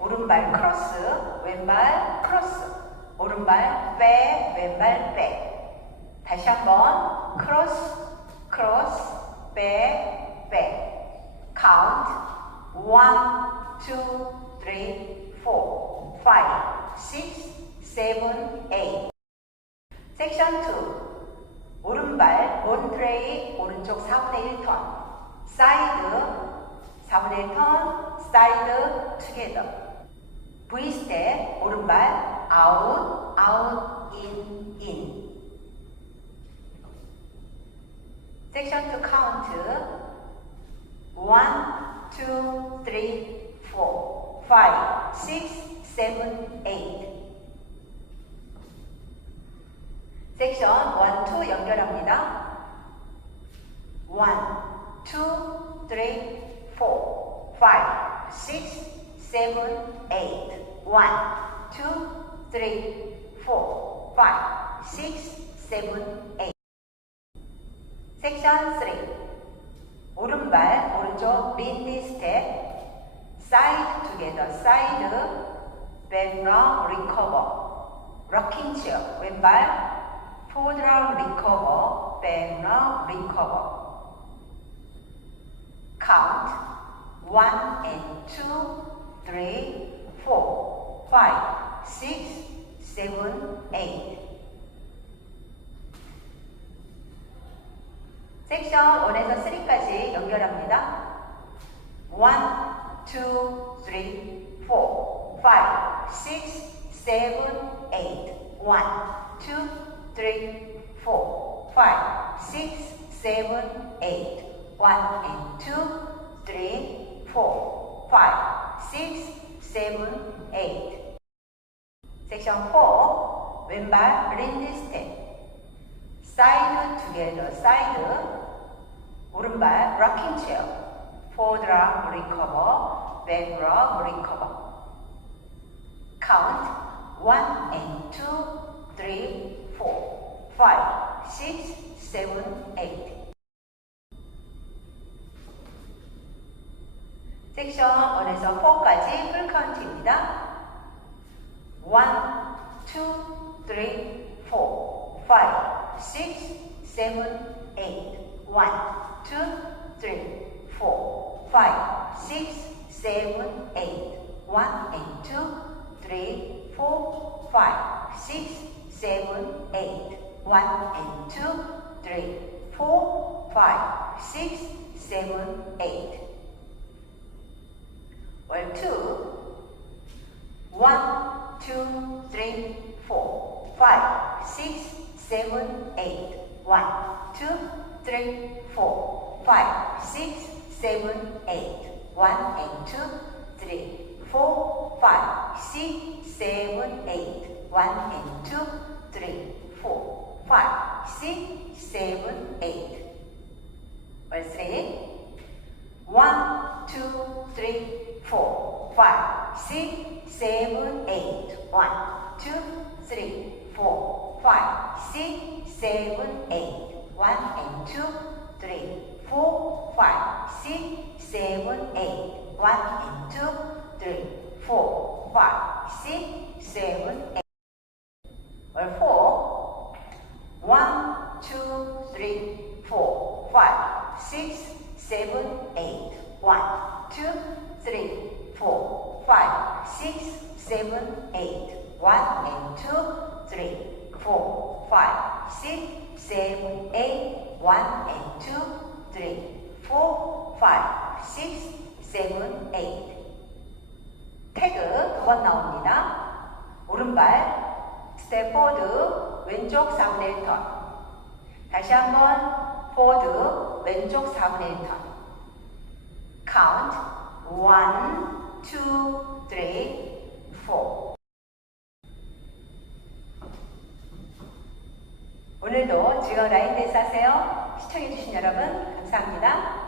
오른발 크로스, 왼발 크로스. 오른발 백, 왼발 백. 다시 한번 크로스, 크로스, 백, 백. 카운트. 원, 투, 쓰리, 포, 파이브, 식스, 세븐, 에잇. 섹션 2. 오른발 몬트레이 오른쪽 4분의 1턴. 사이드 4분의 1 턴. 사이드 투게더. V 스텝 오른발 아웃 아웃 인 인. 섹션 2 카운트 1 2 3 4 5 6 7 8 섹션 1, 2 연결합니다. 1, 2, 3, 4, 5, 6, 7, 8. 1, 2, 3, 4, 5, 6, 7, 8. 섹션 3. 오른발, 오른쪽 린디 스텝. 사이드 투게더, 사이드, 백런 리커버. 럭킹 치어, 왼발 포드랑 리커버, 1 and 2, 3, 4, 5, 6, 7, 8. 섹션 1에서 3까지 연결합니다. 1, 2, 3, 4, 5, 6, 7, 8. 1, 2, 3, 4, 5, 6, 7, 8. 1 and 2, 투게더 사이드 오른발 락킹 체어 포드락 리커버 백락 리커버 카운트 1 and 2 3 four, five, six, seven, eight. 섹션 1에서 4까지 풀 카운트입니다. 1, 2, 3, 4, 5, 6, 7, 8. 1, 2, 3, 4, 5, 6, 7, 8. 1 and 2, 3, 4, 5, 6, seven, eight. One and two, three, four, five, six, seven, eight. Well, two. One, two, three, four, five, six, seven, eight. One, two, three, four, five, six, seven, eight. One and two, three, four, five, six, seven, eight. One and two, three, four, five, six, seven, eight. Well, three. One, two, three, four, five, six, seven, eight. One, two, three, four, five, six, seven, eight. One and two, three, four, five, six, seven, eight. One and two, three, four, five, six, seven, eight. Well, four. One, two, three, four, five, six, seven, eight. One, two, three, four, five, six, seven, eight. One and two, three, four, five, six, seven, eight. One and two, three, four, five, six, seven, eight. 태그 두번 나옵니다. 오른발 스텝 포드 왼쪽 4분의 1 턴 다시 한번 포드 왼쪽 4분의 1턴 카운트 1, 2, 3, 4 오늘도 즐거운 라인 댄스 하세요. 시청해주신 여러분 감사합니다.